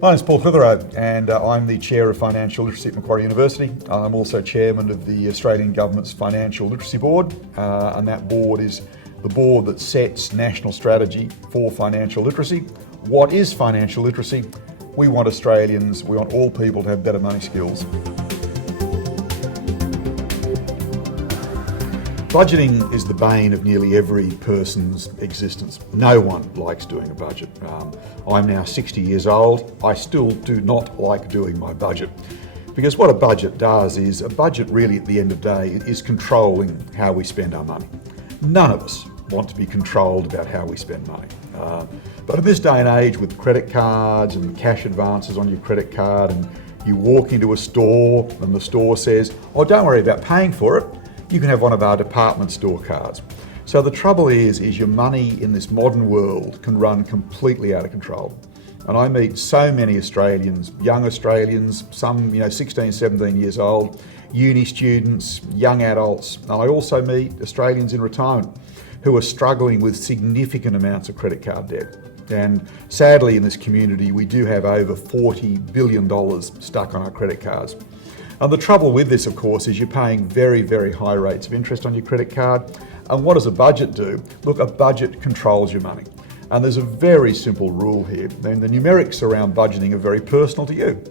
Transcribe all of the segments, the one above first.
My name's Paul Clitheroe and I'm the Chair of Financial Literacy at Macquarie University. I'm also Chairman of the Australian Government's Financial Literacy Board, and that board is the board that sets national strategy for financial literacy. What is financial literacy? We want Australians, we want all people to have better money skills. Budgeting is the bane of nearly every person's existence. No one likes doing a budget. I'm now 60 years old. I still do not like doing my budget. Because what a budget does is, a budget really at the end of the day is controlling how we spend our money. None of us want to be controlled about how we spend money. But in this day and age with credit cards and cash advances on your credit card, and you walk into a store and the store says, oh, don't worry about paying for it. You can have one of our department store cards. So the trouble is your money in this modern world can run completely out of control. And I meet so many Australians, young Australians, some 16, 17 years old, uni students, young adults. And I also meet Australians in retirement who are struggling with significant amounts of credit card debt. And sadly in this community, we do have over $40 billion stuck on our credit cards. And the trouble with this, of course, is you're paying very, very high rates of interest on your credit card. And what does a budget do? Look, a budget controls your money. And there's a very simple rule here. And the numerics around budgeting are very personal to you.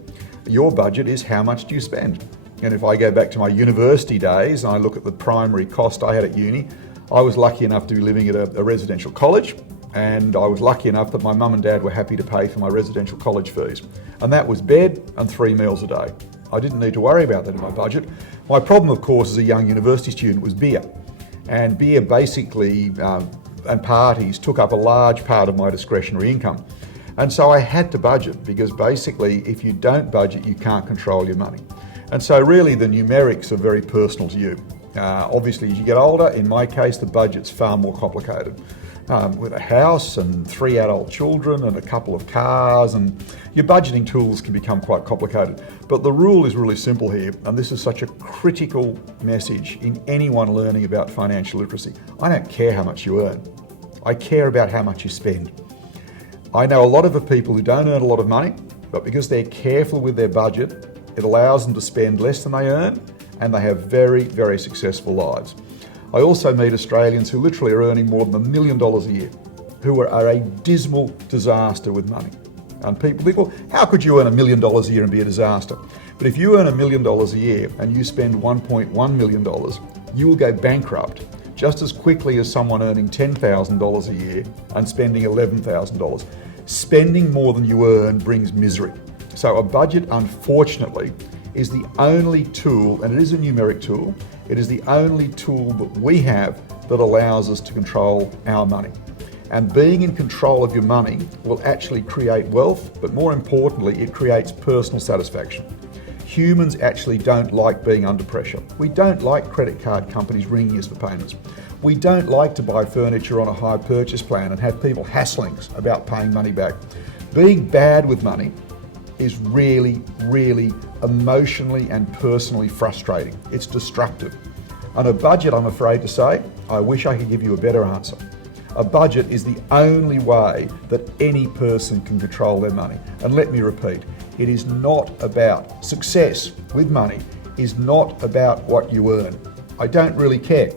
Your budget is how much do you spend? And if I go back to my university days and I look at the primary cost I had at uni, I was lucky enough to be living at a residential college. And I was lucky enough that my mum and dad were happy to pay for my residential college fees. And that was bed and 3 meals a day. I didn't need to worry about that in my budget. My problem, of course, as a young university student was beer. And beer basically, and parties took up a large part of my discretionary income. And so I had to budget, because basically if you don't budget, you can't control your money. And so really the numerics are very personal to you. Obviously as you get older, in my case, the budget's far more complicated. With a house and 3 adult children and a couple of cars, and your budgeting tools can become quite complicated. But the rule is really simple here, and this is such a critical message in anyone learning about financial literacy. I don't care how much you earn. I care about how much you spend. I know a lot of the people who don't earn a lot of money, but because they're careful with their budget, it allows them to spend less than they earn, and they have very, very successful lives. I also meet Australians who literally are earning more than $1 million a year, who are a dismal disaster with money. And people think, well, how could you earn $1 million a year and be a disaster? But if you earn $1 million a year and you spend $1.1 million, you will go bankrupt just as quickly as someone earning $10,000 a year and spending $11,000. Spending more than you earn brings misery. So a budget, unfortunately, is the only tool, and it is a numeric tool, it is the only tool that we have that allows us to control our money. And being in control of your money will actually create wealth, but more importantly, it creates personal satisfaction. Humans actually don't like being under pressure. We don't like credit card companies ringing us for payments. We don't like to buy furniture on a hire purchase plan and have people hassling us about paying money back. Being bad with money is really, really emotionally and personally frustrating. It's destructive. And a budget, I'm afraid to say, I wish I could give you a better answer. A budget is the only way that any person can control their money. And let me repeat, it is not about success with money, is not about what you earn. I don't really care.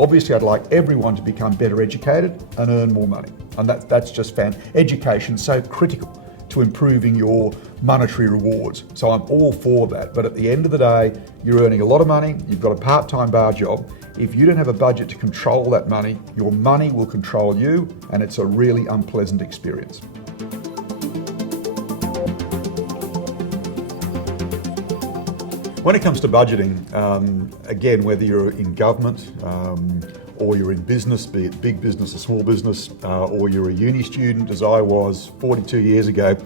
Obviously, I'd like everyone to become better educated and earn more money. And that's just education's so critical to improving your monetary rewards. So I'm all for that. But at the end of the day, you're earning a lot of money, you've got a part-time bar job. If you don't have a budget to control that money, your money will control you, and it's a really unpleasant experience. When it comes to budgeting, again, whether you're in government or you're in business, be it big business or small business, or you're a uni student, as I was 42 years ago,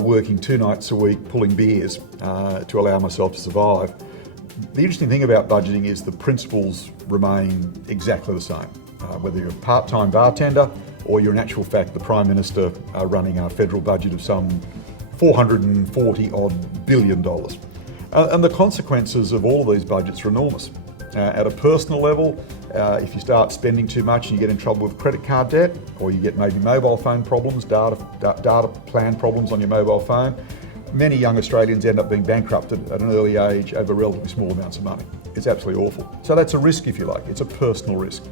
working 2 nights a week pulling beers to allow myself to survive. The interesting thing about budgeting is the principles remain exactly the same. Whether you're a part-time bartender or you're in actual fact the Prime Minister running our federal budget of some $440 odd billion. And the consequences of all of these budgets are enormous. At a personal level, if you start spending too much and you get in trouble with credit card debt, or you get maybe mobile phone problems, data plan problems on your mobile phone, many young Australians end up being bankrupted at an early age over relatively small amounts of money. It's absolutely awful. So that's a risk, if you like. It's a personal risk.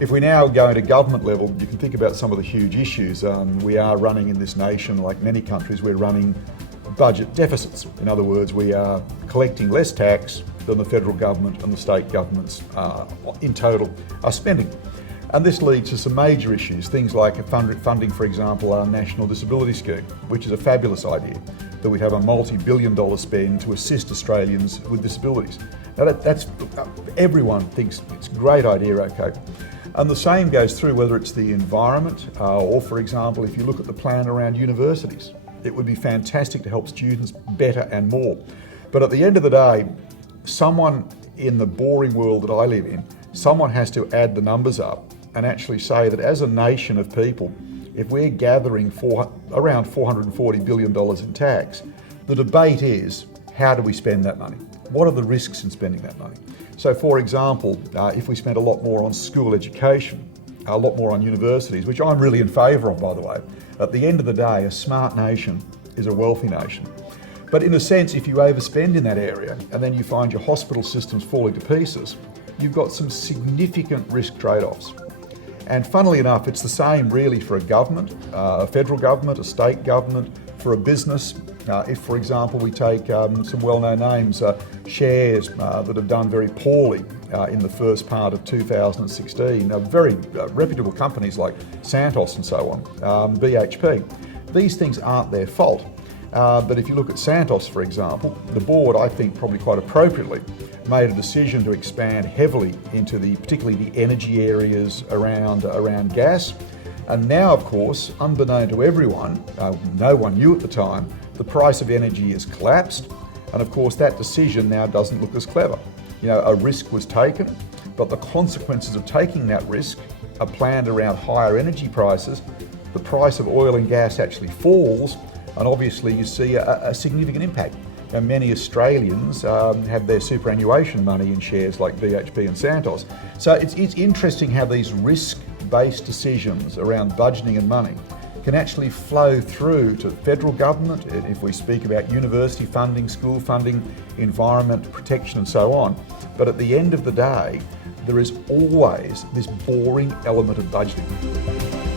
If we now go into government level, you can think about some of the huge issues. We are running in this nation, like many countries, we're running budget deficits. In other words, we are collecting less tax than the federal government and the state governments in total are spending. And this leads to some major issues, things like funding, for example, our National Disability Scheme, which is a fabulous idea, that we'd have a multi-billion-dollar spend to assist Australians with disabilities. Now that's everyone thinks it's a great idea, okay. And the same goes through whether it's the environment or, for example, if you look at the plan around universities. It would be fantastic to help students better and more. But at the end of the day, someone in the boring world that I live in, someone has to add the numbers up and actually say that as a nation of people, if we're gathering around $440 billion in tax, the debate is, how do we spend that money? What are the risks in spending that money? So for example, if we spent a lot more on school education, a lot more on universities, which I'm really in favour of, by the way, at the end of the day, a smart nation is a wealthy nation. But in a sense, if you overspend in that area and then you find your hospital systems falling to pieces, you've got some significant risk trade-offs. And funnily enough, it's the same really for a government, a federal government, a state government, for a business. If, for example, we take some well-known names, shares that have done very poorly in the first part of 2016, very reputable companies like Santos and so on, BHP. These things aren't their fault. But if you look at Santos, for example, the board, I think probably quite appropriately, made a decision to expand heavily into particularly the energy areas around gas. And now, of course, unbeknown to everyone, no one knew at the time, the price of energy has collapsed. And of course, that decision now doesn't look as clever. You know, a risk was taken, but the consequences of taking that risk are planned around higher energy prices. The price of oil and gas actually falls, and obviously you see a significant impact. Now, many Australians have their superannuation money in shares like BHP and Santos. So it's interesting how these risk-based decisions around budgeting and money can actually flow through to federal government, if we speak about university funding, school funding, environment protection and so on. But at the end of the day, there is always this boring element of budgeting.